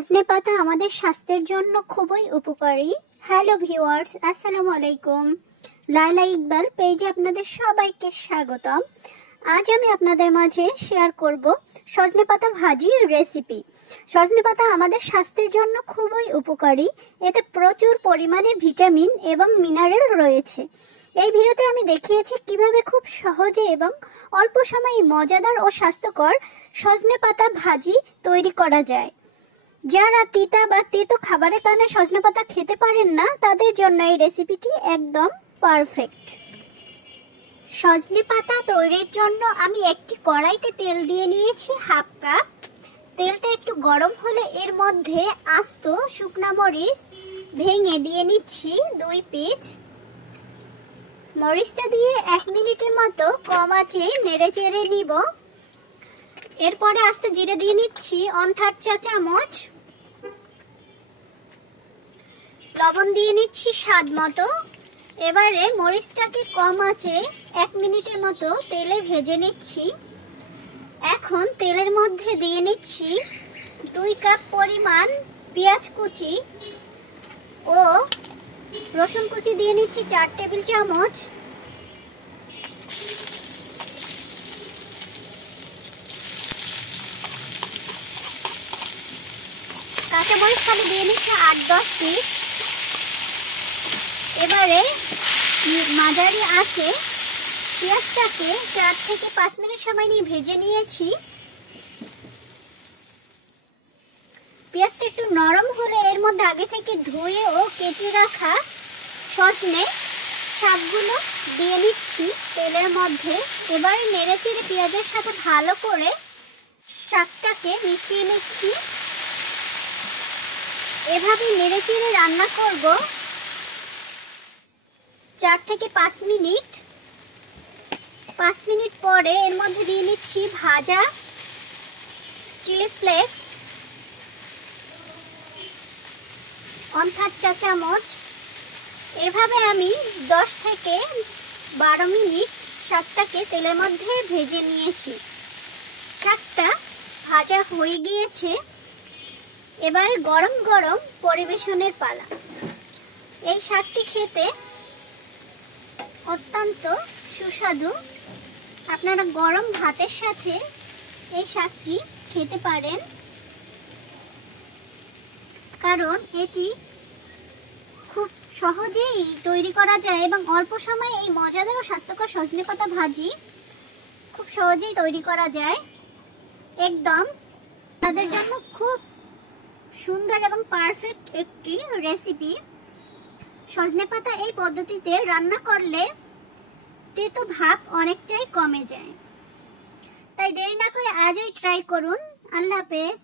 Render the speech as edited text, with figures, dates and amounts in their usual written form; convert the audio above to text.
সজনে পাতা আমাদের স্বাস্থ্যের জন্য খুবই উপকারী। হ্যালো ভিউয়ার্স, আসসালামু আলাইকুম। লাইলা ইকবাল পেজে আপনাদের সবাইকে স্বাগতম। আজ আমি আপনাদের মাঝে শেয়ার করব সজনে পাতা ভাজি রেসিপি। সজনে পাতা আমাদের স্বাস্থ্যের জন্য খুবই উপকারী। এতে প্রচুর পরিমাণে ভিটামিন এবং মিনারেল রয়েছে। এই ভিডিওতে আমি দেখিয়েছি কিভাবে খুব সহজে এবং অল্প সময়ে মজাদার ও স্বাস্থ্যকর সজনে পাতা ভাজি তৈরি করা যায়। যারা তিতা বা তেতো খাবারের কারণে সজনে পাতা খেতে পারেন না, তাদের জন্য এই রেসিপিটি একদম পারফেক্ট। সজনে পাতা তৈরির জন্য আমি একটি কড়াইতে তেল দিয়ে নিয়েছি হাফ কাপ। তেলটা একটু গরম হলে এর মধ্যে আস্ত শুকনা মরিচ ভেঙে দিয়ে নিচ্ছি 2 পিস। মরিচটা দিয়ে 1 মিনিটের মতো কম আঁচে নেড়ে চেড়ে নিব। এরপরে আস্ত জিরে দিয়ে নিচ্ছি 1/3 চা চামচ। লবণ দিয়ে নিচ্ছি স্বাদ মতো। এবারে মরিচটাকে কম আঁচে 1 মিনিটের মতো তেলে ভেজে নিচ্ছি। এখন তেলের মধ্যে দিয়ে নিচ্ছি 2 কাপ পরিমাণ পেঁয়াজ কুচি ও রসুন কুচি দিয়ে নিচ্ছি 4 টেবিল চামচ। কাঁচামরিচ খালি দিয়ে নিচ্ছি 8-10 পিস। এবারে মাঝারি আঁচে পেঁয়াজটাকে 4 থেকে 5 মিনিট সময় নিয়ে ভেজে নিয়েছি। পেঁয়াজটা একটু নরম হলে এর মধ্যে আগে থেকে ধুয়ে ও কেটে রাখা সজনে শাকগুলো দিয়ে নিচ্ছি তেলের মধ্যে। এবারে নেড়ে চেড়ে পেঁয়াজের সাথে ভালো করে শাকটাকে মিশিয়ে নিচ্ছি। এভাবে নেড়ে চেড়ে রান্না করব 4 থেকে 5 মিনিট। 5 মিনিট পরে এর মধ্যে দিয়ে নিচ্ছি ভাজা চিলি ফ্লেক্স 1/2 চা চামচ। এভাবে আমি 10 থেকে 12 মিনিট শাকটাকে তেলের মধ্যে ভেজে নিয়েছি। শাকটা ভাজা হয়ে গিয়েছে। এবারে গরম গরম পরিবেশনের পালা। এই শাকটি খেতে অত্যন্ত সুস্বাদু। আপনারা গরম ভাতের সাথে এই শাকটি খেতে পারেন, কারণ এটি খুব সহজেই তৈরি করা যায় এবং অল্প সময়ে এই মজাদার ও স্বাস্থ্যকর সজনে পাতা ভাজি খুব সহজেই তৈরি করা যায়। একদম তাদের জন্য খুব সুন্দর এবং পারফেক্ট একটি রেসিপি। সজনে পাতা এই পদ্ধতিতে রান্না করলে তেতো ভাব অনেকটাই কমে যায়। তাই দেরি না করে আজই ট্রাই করুন। আল্লাহ হাফেজ।